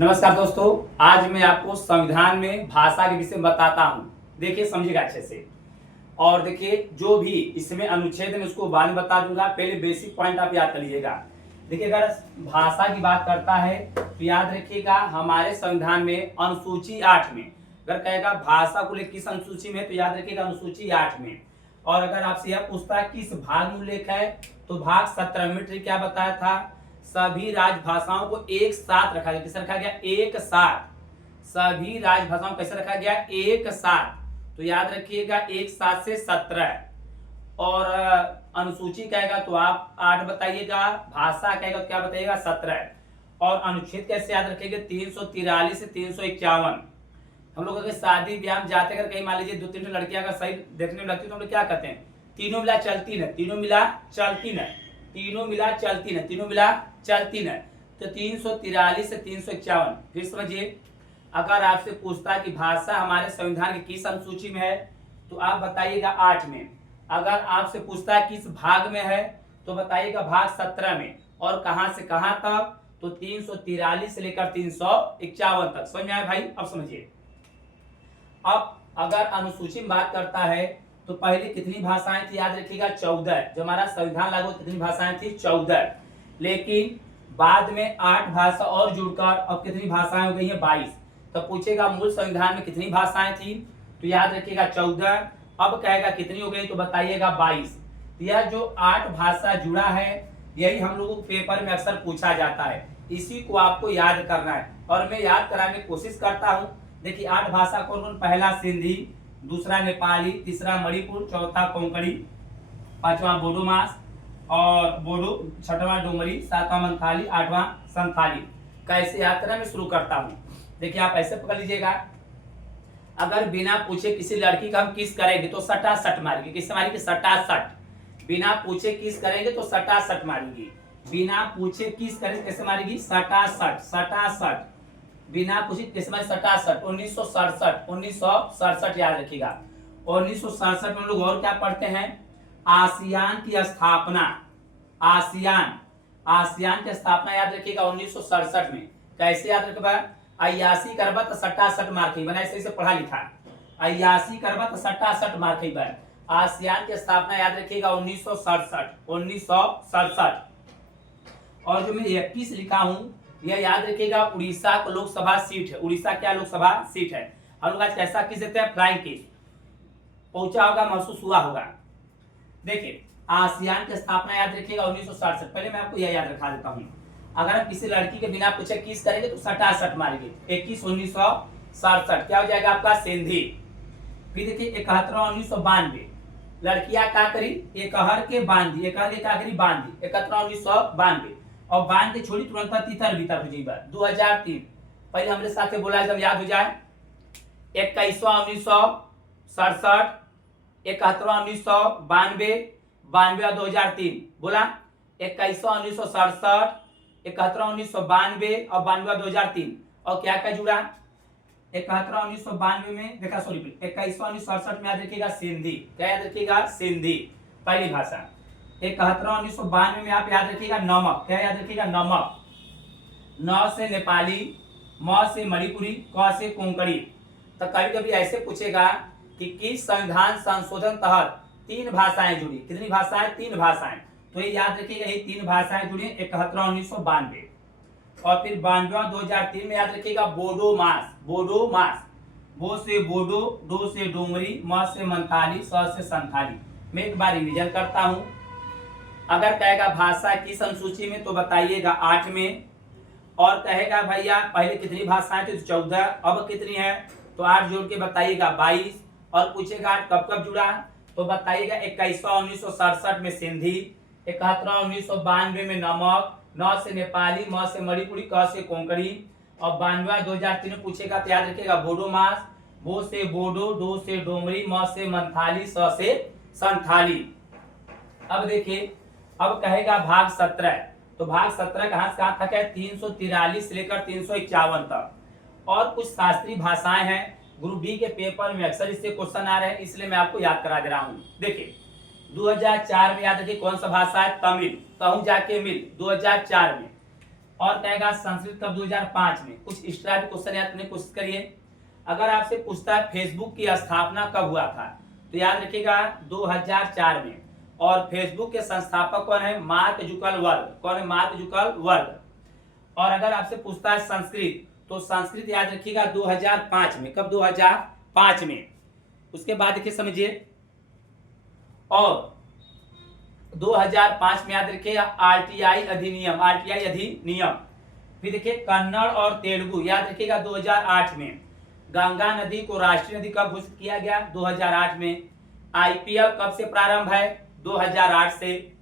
नमस्कार दोस्तों, आज मैं आपको संविधान में भाषा के विषय में बताता हूँ। देखिए, समझिएगा अच्छे से। और देखिए, जो भी इसमें अनुच्छेद में उसको बाद में बता दूंगा, पहले बेसिक पॉइंट आप याद कर लीजिएगा। देखिए, अगर भाषा की बात करता है तो याद रखिएगा, हमारे संविधान में अनुसूची 8 में अगर कहेगा भाषा को लेकर किस अनुसूची में, तो याद रखिएगा अनुसूची 8 में। और अगर आपसे यह पूछता है किस भाग में उल्लेख है, तो भाग 17 में क्या बताया था, सभी राजभाषाओं को एक साथ रखा गया। किस रखा गया? एक साथ। सभी राजभाषाओं कैसे रखा गया? एक साथ। तो याद रखिएगा, एक साथ से 17। और अनुसूची कहेगा तो आप 8 बताइएगा, भाषा कहेगा तो क्या बताइएगा? 17। और अनुच्छेद कैसे याद रखेंगे? 343 से 351। हम लोग अगर शादी ब्याह में जाते, अगर कहीं मान लीजिए 2-3 लड़कियां अगर सही देखने में लगती है तो हम लोग क्या कहते हैं? तीनों मिला चलती न, तीनों मिला चलती न, तीनों मिला चलती न, तीनों मिला चलती न। तो 343 से 351। फिर समझिए, अगर आपसे पूछता है कि भाषा हमारे संविधान की किस अनुसूची में है, तो आप बताइएगा 8 में। अगर आपसे पूछता है किस भाग में है, तो बताइएगा भाग 17 में। और कहां से कहां तक? तो 343 से लेकर 351 तक। समझ में आया भाई? अब समझिए, अब अगर अनुसूची में बात करता है तो पहले कितनी भाषाएं थी? याद रखिएगा 14। जब हमारा संविधान लागू, कितनी भाषाएं थी? 14। लेकिन बाद में 8 भाषा और जुड़कर अब कितनी भाषाएं हो गई हैं? 22। तो पूछेगा मूल संविधान में कितनी भाषाएं थी, तो याद रखिएगा 14। अब कहेगा कितनी हो गई, तो बताइएगा 22। यह जो 8 भाषा जुड़ा है, यही हम लोगों को पेपर में अक्सर पूछा जाता है। इसी को आपको याद करना है और मैं याद कराने की कोशिश करता हूँ। देखिए, 8 भाषा कौन कौन? पहला सिंधी, दूसरा नेपाली, तीसरा मणिपुर, चौथा कोंकणी, पांचवा बोडोमास और बोडो, छठवां डोंगरी, सातवां मंथाली, आठवां संथाली। कैसे याद करना, मैं शुरू करता हूँ। देखिए, आप ऐसे पकड़ लीजिएगा, अगर बिना पूछे किसी लड़की का हम किस करेंगे तो सटा सट मारेंगे। किससे मारेंगे? सटा सट। बिना पूछे किस करेंगे तो सटा सट मारेंगे। बिना पूछे किस करेंगे कैसे मारेगी? सटा सट, सटा सट। बिना पूछे किस मारे? सटा सट। 1967, 1967 याद रखिएगा। 1967 में हम लोग और क्या पढ़ते हैं? आसियान की स्थापना। आसियान, आसियान की स्थापना याद रखिएगा 1967 में। कैसे याद रखिएगा? 81 करबा तो सटा सट मार्क बना, ऐसे पढ़ा लिखा। 81 करबा तो सटा सट मार्क बन। आसियान की स्थापना याद रखिएगा 1967, 1967। और जो मैं 21 लिखा हूँ, यह याद रखिएगा उड़ीसा को लोकसभा सीट है। उड़ीसा क्या लोकसभा सीट है? हम लोग आज कैसा किस देते हैं? Flying kiss. पहुंचा होगा, महसूस हुआ होगा। देखिए, आसियान की स्थापना याद रखिएगा 1967। पहले मैं आपको यह याद रखा देता हूँ, अगर हम किसी लड़की के बिना पूछे किस करेंगे तो सटा सट मारेंगे। 21 1967 क्या हो जाएगा आपका? सिंधी। फिर देखिए 71 1992, लड़कियां क्या करी? एकहर के बांधी, एकहर के क्या करी? बांधी। 71 1992 और बांध के छोड़ी तुरंत तीतर भीतर हो जाएगा। 2003, पहले हमारे साथ बोला एकदम याद हो जाए। 21 1967, 71 1992, 92 2003 बोला। 21 1967, 71 1992 और 92 2003। और क्या क्या जुड़ा? 71 1992 में देखा, सॉरी 21 1967 में याद रखिएगा सिंधी। क्या याद रखिएगा? सिंधी पहली भाषा। 71 1992 में आप याद रखिएगा नमक। क्या याद रखिएगा? नमक। न से नेपाली, म से मणिपुरी, क से कोंकणी। तो कभी कभी ऐसे पूछेगा कि किस संविधान संशोधन तहत 3 भाषाएं जुड़ी? कितनी भाषाएं? 3 भाषाएं। तो ये याद रखिएगा, ये 3 भाषाएं जुड़ी 71 1992। और फिर 92 2003 में याद रखिएगा बोडो मास। बोडो मास, बो से बोडो, डो से डोंगरी, म से मंथाली, स से संथाली। मैं एक बार रिवीजन करता हूं। अगर कहेगा भाषा किस अनुसूची में, तो बताइएगा 8 में। और कहेगा भैया पहले कितनी भाषाएं थी? तो 14। अब कितनी है? तो 8 जोड़ के बताइएगा 22। और पूछेगा कब कब जुड़ा, तो बताइएगा 21 1967 में सिंधी, 71 1992 में नमक, न से नेपाली, म से मणिपुरी, क से कोंकणी। और 92 2003 में पूछेगा तो याद रखिएगा बोडो मास, बो से बोडो, डो से डोंगरी, म से मंथाली, स से संथाली। अब देखिए, अब कहेगा भाग 17, तो भाग 17 कहां से कहां तक है? 343 से लेकर 351 तक। और कुछ शास्त्रीय भाषाएं हैं, ग्रुप बी के पेपर में अक्सर इससे क्वेश्चन आ रहे हैं, इसलिए मैं आपको याद करा दे रहा हूं। देखिए 2004 में याद रखिए कौन सा भाषा है? तमिल। कहूं जाके मिल, 2004 में। और कहेगा संस्कृत कब 2005 में। कुछ इस तरह के क्वेश्चन याद करने की कोशिश करिए। अगर आपसे पूछता है फेसबुक की स्थापना कब हुआ था, तो याद रखिएगा 2004 में। और फेसबुक के संस्थापक कौन है, मार्क जुकरबर्ग। कौन है, मार्क जुकरबर्ग। और अगर आपसे पूछता है संस्कृत, तो संस्कृत याद रखिएगा 2005 में। कब, 2005 में। उसके बाद देखिए समझिए, और 2005 में याद रखिएगा आरटीआई अधिनियम, आरटीआई अधिनियम। फिर देखिए कन्नड़ और तेलुगु याद रखिएगा 2008 में। गंगा नदी को राष्ट्रीय नदी कब घोषित किया गया, 2008 में। आईपीएल कब से प्रारंभ है, 2008 से।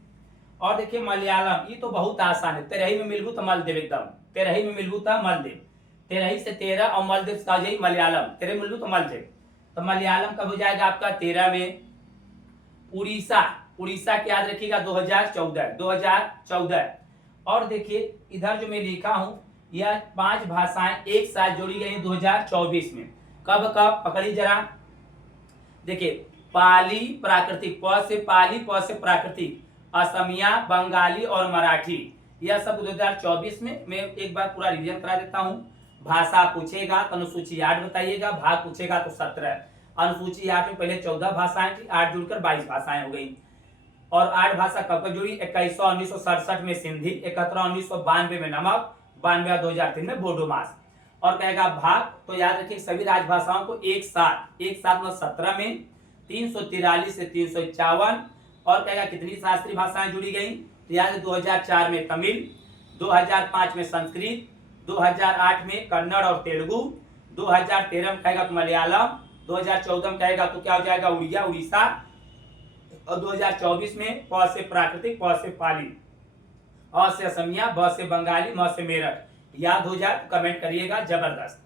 और देखिए मलयालम, ये तो बहुत आसान है। तेरही में मिलबू तो मलदेव, एकदम तेरही में मिलबू तो मलदेव। तेरही से 13 और मलदेव का यही मलयालम, तेरह मिलबू तो मलदेव। तो मलयालम कब हो जाएगा आपका, 13 में। उड़ीसा, उड़ीसा की याद रखिएगा 2014। और देखिए इधर जो मैं लिखा हूं, यह 5 भाषाएं एक साथ जोड़ी गई हैं 2024 में। कब कब, पकड़ी जरा। देखिए पाली प्राकृतिक, प से पाली, प से प्राकृतिक, असमिया, बंगाली और मराठी, यह सब 2024 में। मैं एक बार पूरा रिवीजन करा देता हूं। भाषा पूछेगा तो अनुसूची 8 बताइएगा, भाग पूछेगा तो 17। अनुसूची 8 में पहले 14 भाषाएं थी, 8 जुड़कर 22 भाषाएं हो गई। और 8 भाषा कब कब जुड़ी, 211967 में सिंधी, 71 1992 में नमक, 92 2003 में बोडोमास। और कहेगा भाग, तो याद रखिए सभी राजभाषाओं को एक साथ मतलब 17 में, 343 से 351। और कहेगा कितनी शास्त्रीय भाषाएं जुड़ी गई, तो याद है 2004 में तमिल, 2005 में संस्कृत, 2008 में कन्नड़ और तेलुगु, 2013 में कहेगा तो मलयालम, 2014 में कहेगा तो क्या हो जाएगा, उड़िया, उड़ीसा। और 2024 में प से प्राकृतिक, प से पाली, अ से असमिया, ब से बंगाली, म से मेरठ। याद हो जाए तो कमेंट करिएगा, जबरदस्त।